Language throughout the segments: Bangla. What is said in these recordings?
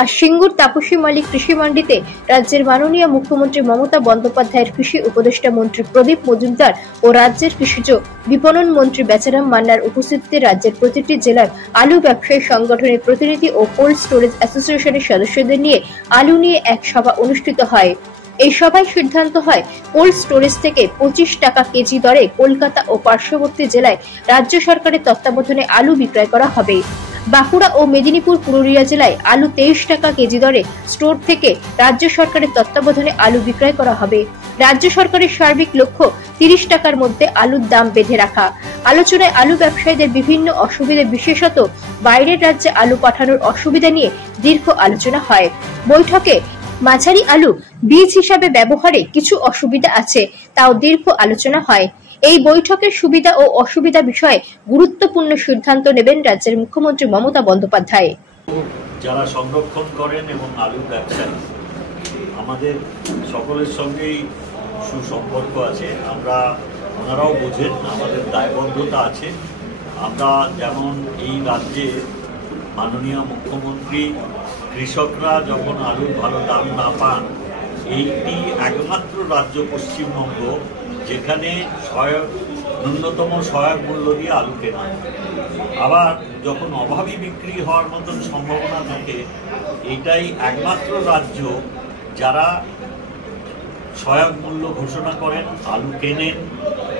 আর সিঙ্গুর তাপসী মল্লিক কৃষি মান্ডিতে রাজ্যের মাননীয় মুখ্যমন্ত্রী মমতা বন্দ্যোপাধ্যায়ের কৃষি উপদেষ্টা মন্ত্রী প্রদীপ মজুমদার ও রাজ্যের কৃষিজ বিপণন মন্ত্রী বেচারাম মান্নার উপস্থিতিতে রাজ্যের প্রতিটি জেলার আলু ব্যবসায়ী সংগঠনের প্রতিনিধি ও কোল্ড স্টোরেজ অ্যাসোসিয়েশনের সদস্যদের নিয়ে আলু নিয়ে এক সভা অনুষ্ঠিত হয়। এই সভায় সিদ্ধান্ত হয় কোল্ড স্টোরেজ থেকে 25 টাকা কেজি দরে কলকাতা ও পার্শ্ববর্তী জেলায় রাজ্য সরকারের তত্ত্বাবধানে আলু বিক্রয় করা হবে। বাঁকুড়া ও মেদিনীপুর পুরুলিয়া জেলায় আলু 23 টাকা কেজি দরে স্টোর থেকে রাজ্য সরকারের তত্ত্বাবধানে আলু বিক্রয় করা হবে। রাজ্য সরকারের সার্বিক লক্ষ্য 30 টাকার মধ্যে আলুর দাম বেঁধে রাখা। আলোচনায় আলু ব্যবসায়ীদের বিভিন্ন অসুবিধা, বিশেষত বাইরের রাজ্যে আলু পাঠানোর অসুবিধা নিয়ে দীর্ঘ আলোচনা হয়। বৈঠকে মাঝারি আলু বীজ হিসাবে ব্যবহারে কিছু অসুবিধা আছে, তাও দীর্ঘ আলোচনা হয়। এই বৈঠকের সুবিধা ও অসুবিধা বিষয়ে গুরুত্বপূর্ণ সিদ্ধান্ত নেবেন রাজ্যের মুখ্যমন্ত্রী মমতা বন্দ্যোপাধ্যায়। যারা সংরক্ষণ করেন এবং আলু ব্যবসায়ী, আমাদের সকলের সঙ্গেই সুসম্পর্ক আছে। ওনারাও বোঝেন আমাদের দায়বদ্ধতা আছে। আমরা যেমন এই রাজ্যে মাননীয় মুখ্যমন্ত্রী কৃষকরা যখন আলুর ভালো দাম না পান, এইটি একমাত্র রাজ্য পশ্চিমবঙ্গ যেখানে ন্যূনতম সহায়ক মূল্য দিয়ে আলু কেনা। আবার যখন অভাবী বিক্রি হওয়ার মতন সম্ভাবনা থাকে, এইটাই একমাত্র রাজ্য যারা সহায়ক মূল্য ঘোষণা করেন, আলু কেনেন,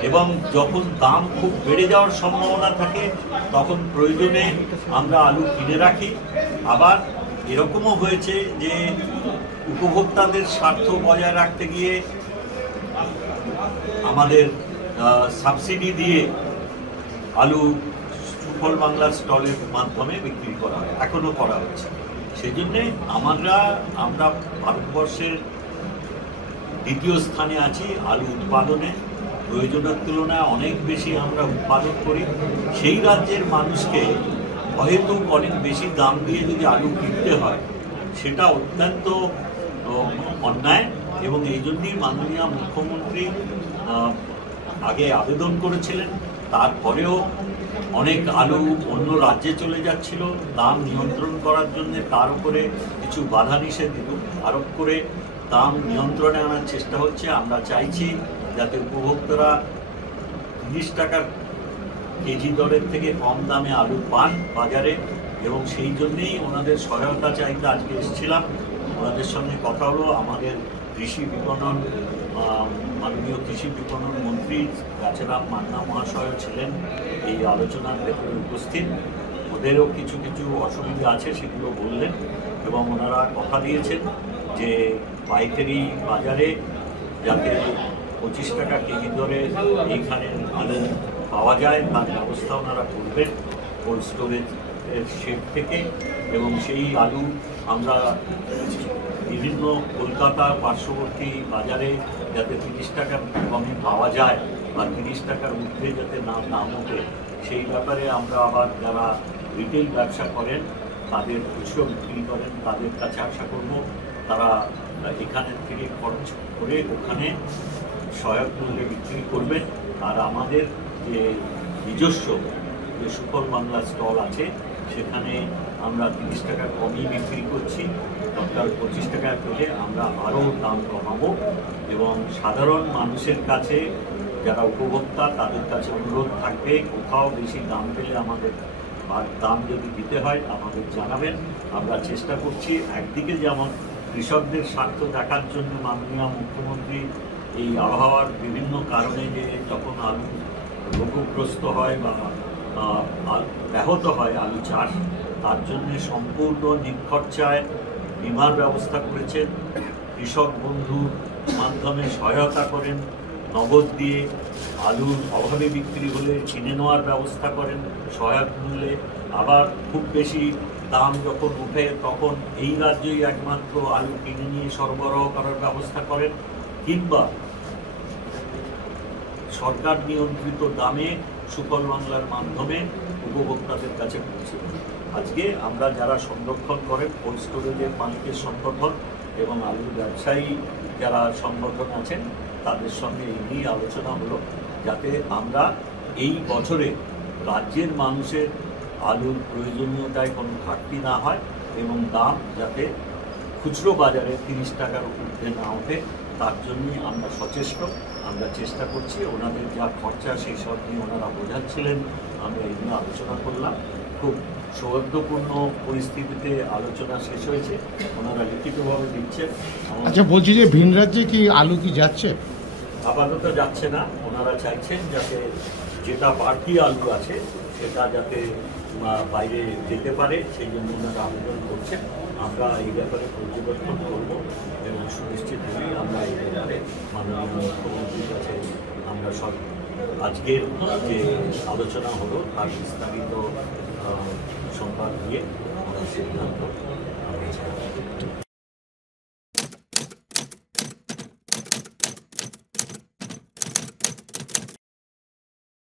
এবং যখন দাম খুব বেড়ে যাওয়ার সম্ভাবনা থাকে তখন প্রয়োজনে আমরা আলু কিনে রাখি। আবার এরকমও হয়েছে যে উপভোক্তাদের স্বার্থ বজায় রাখতে গিয়ে আমাদের সাবসিডি দিয়ে আলু সুফল বাংলা স্টলের মাধ্যমে বিক্রি করা হয়, এখনো করা হচ্ছে। সেই জন্যে আমরা ভারতবর্ষের দ্বিতীয় স্থানে আছি আলু উৎপাদনে। প্রয়োজনের তুলনায় অনেক বেশি আমরা উৎপাদন করি। সেই রাজ্যের মানুষকে অহেতুক অনেক বেশি দাম দিয়ে যদি আলু কিনতে হয়, সেটা অত্যন্ত অন্যায়। এবং এই জন্যই মাননীয় মুখ্যমন্ত্রী আগে আবেদন করেছিলেন, তারপরেও অনেক আলু অন্য রাজ্যে চলে যাচ্ছিল। দাম নিয়ন্ত্রণ করার জন্য তার উপরে কিছু বাধা নিষেধ আরোপ করে দাম নিয়ন্ত্রণে আনার চেষ্টা হচ্ছে। আমরা চাইছি যাতে উপভোক্তারা 30 টাকার কেজি দরের থেকে কম দামে আলু পান বাজারে, এবং সেই জন্যেই ওনাদের সহায়তা চাইতে আজকে এসেছিলাম। ওনাদের সঙ্গে কথা হলো। আমাদের কৃষি বিপণন মাননীয় কৃষি বিপণন মন্ত্রী বেচারাম মান্না মহাশয় ছিলেন এই আলোচনার ভেতরে উপস্থিত। ওদেরও কিছু কিছু অসুবিধা আছে, সেগুলো বললেন, এবং ওনারা কথা দিয়েছেন যে পাইকারি বাজারে যাতে 25 টাকা কেজি দরে এইখানে আলু পাওয়া যায় তার ব্যবস্থা ওনারা করবেন কোল্ড স্টোরেজের শেড থেকে। এবং সেই আলু আমরা বিভিন্ন কলকাতা পার্শ্ববর্তী বাজারে যাতে 30 টাকার কমে পাওয়া যায় বা 30 টাকার ঊর্ধ্বে যাতে দাম ওঠে, সেই ব্যাপারে আমরা আবার যারা রিটেল ব্যবসা করেন, তাদের খুচরো বিক্রি করেন, তাদের কাছে আশা করব তারা এখানের থেকে খরচ করে ওখানে সহায়ক মূল্যে বিক্রি করবেন। আর আমাদের যে নিজস্ব যে সুফল বাংলা স্টল আছে, সেখানে আমরা 30 টাকা কমই বিক্রি করছি। দরকার 25 টাকায় পেলে আমরা আরও দাম কমাবো। এবং সাধারণ মানুষের কাছে যারা উপভোক্তা, তাদের কাছে অনুরোধ থাকবে, কোথাও বেশি দাম পেলে আমাদের দাম যদি দিতে হয় আমাদের জানাবেন। আমরা চেষ্টা করছি একদিকে যেমন কৃষকদের স্বার্থ দেখার জন্য মাননীয় মুখ্যমন্ত্রী এই আবহাওয়ার বিভিন্ন কারণে যে যখন আলু রোগগ্রস্ত হয় বা ব্যাহত হয় আলু চাষ, তার জন্য সম্পূর্ণ নিখরচায় বিমার ব্যবস্থা করেছেন। কৃষক বন্ধুর মাধ্যমে সহায়তা করেন, নগদ দিয়ে আলুর অভাবে বিক্রি হলে কিনে নেওয়ার ব্যবস্থা করেন সহায়ক মূল্যে। আবার খুব বেশি দাম যখন উঠে তখন এই রাজ্যেই একমাত্র আলু কিনে নিয়ে সরবরাহ করার ব্যবস্থা করেন, কিংবা সরকার নিয়ন্ত্রিত দামে সুফল বাংলার মাধ্যমে উপভোক্তাদের কাছে পৌঁছে দেন। আজকে আমরা যারা সংরক্ষণ করেন কোল্ড স্টোরেজের মালিকের সংগঠন এবং আলুর ব্যবসায়ী যারা সংগঠন আছেন, তাদের সঙ্গে এই নিয়ে আলোচনা হলো যাতে আমরা এই বছরে রাজ্যের মানুষের আলুর প্রয়োজনীয়তায় কোনো ঘাটতি না হয় এবং দাম যাতে খুচরো বাজারে 30 টাকার ঊর্ধ্বে না ওঠে তার জন্যই আমরা সচেষ্ট। আমরা চেষ্টা করছি। ওনাদের যা খরচা সেই সব নিয়ে ওনারা বোঝাচ্ছিলেন, আমরা এই নিয়ে আলোচনা করলাম। খুব সৌহার্দ্যপূর্ণ পরিস্থিতিতে আলোচনা শেষ হয়েছে। ওনারা লিখিতভাবে দিচ্ছেন। আচ্ছা, বলছি যে ভিন রাজ্যে কি আলু কি যাচ্ছে? আপাতত যাচ্ছে না। ওনারা চাইছেন যাতে যেটা বাড়তি আলু আছে সেটা যাতে বাইরে যেতে পারে, সেই জন্য ওনারা আবেদন করছেন। আমরা এই ব্যাপারে পর্যবেক্ষণ করব এবং সুনিশ্চিত করি আমরা এই ব্যাপারে মাননীয় মুখ্যমন্ত্রীর কাছে আমরা সব আজকের যে আলোচনা হলো তার বিস্তারিত সংবাদ দিয়ে আমরা সিদ্ধান্ত